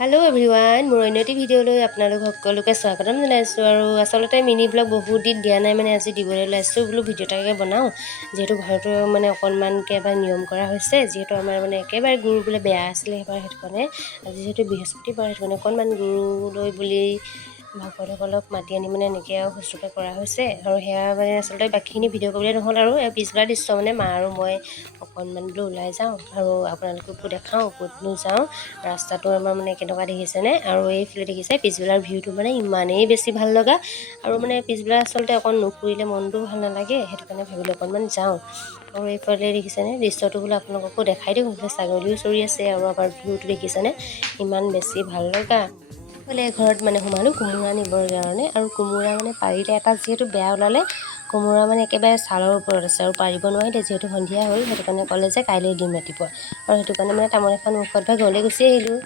Hello' everyone, মোৰ অন্য এটি ভিডিঅ'লৈ আপোনালোক সকলোকে স্বাগতম জনাইছোঁ। আৰু আচলতে মিনি ব্লগ বহুত দিন দিয়া নাই, আজি দিবলৈ ওলাইছোঁ বোলো ভিডিঅ' এটাকে বনাওঁ। যিহেতু ঘৰতো অকণমানকৈ এবাৰ নিয়ম কৰা হৈছে, যিহেতু আমাৰ একেবাৰে গুৰু বোলে বেয়া আছিলে সেইবাৰ, সেইটো কাৰণে আজি যিহেতু বৃহস্পতিবাৰ, সেইটো কাৰণে অকণমান গুৰু লৈ বুলি ভকতসকলক মাতি আনি এনেকৈ আৰু শুশ্ৰূষা কৰা হৈছে। আৰু সেয়া আচলতে বাকীখিনি ভিডিঅ' কৰিবলৈ নহ'ল। আৰু পিছবেলা দৃশ্য মা আৰু মই অকণমান বোলো ওলাই যাওঁ আৰু আপোনালোককো দেখাওঁ ক'তনো যাওঁ। ৰাস্তাটো আমাৰ কেনেকুৱা দেখিছেনে, আৰু এইফালে দেখিছে পিছবেলাৰ ভিউটো ইমানেই বেছি ভাল লগা। আৰু পিছবেলা আচলতে অকণ নুফুৰিলে মনটো ভাল নালাগে, সেইটো কাৰণে ভাবিলোঁ অকণমান যাওঁ। আৰু এইফালে দেখিছেনে দৃশ্যটো বোলো আপোনালোককো দেখাই দিওঁ। ছাগলীও চৰি আছে, আৰু আমাৰ ভিউটো দেখিছেনে ইমান বেছি ভাল লগা। বোলে ঘৰত সোমালোঁ কোমোৰা নিবৰ কাৰণে, আৰু কোমোৰা পাৰিলে এটা যিহেতু বেয়া ওলালে, কোমোৰা একেবাৰে ছালৰ ওপৰত আছে আৰু পাৰিব নোৱাৰিলে, যিহেতু সন্ধিয়া হ'ল, সেইটো কাৰণে ক'লে যে কাইলৈ দিম ৰাতিপুৱা। আৰু সেইটো কাৰণে তামোল এখন মুখত ঘৰলৈ গুচি আহিলোঁ।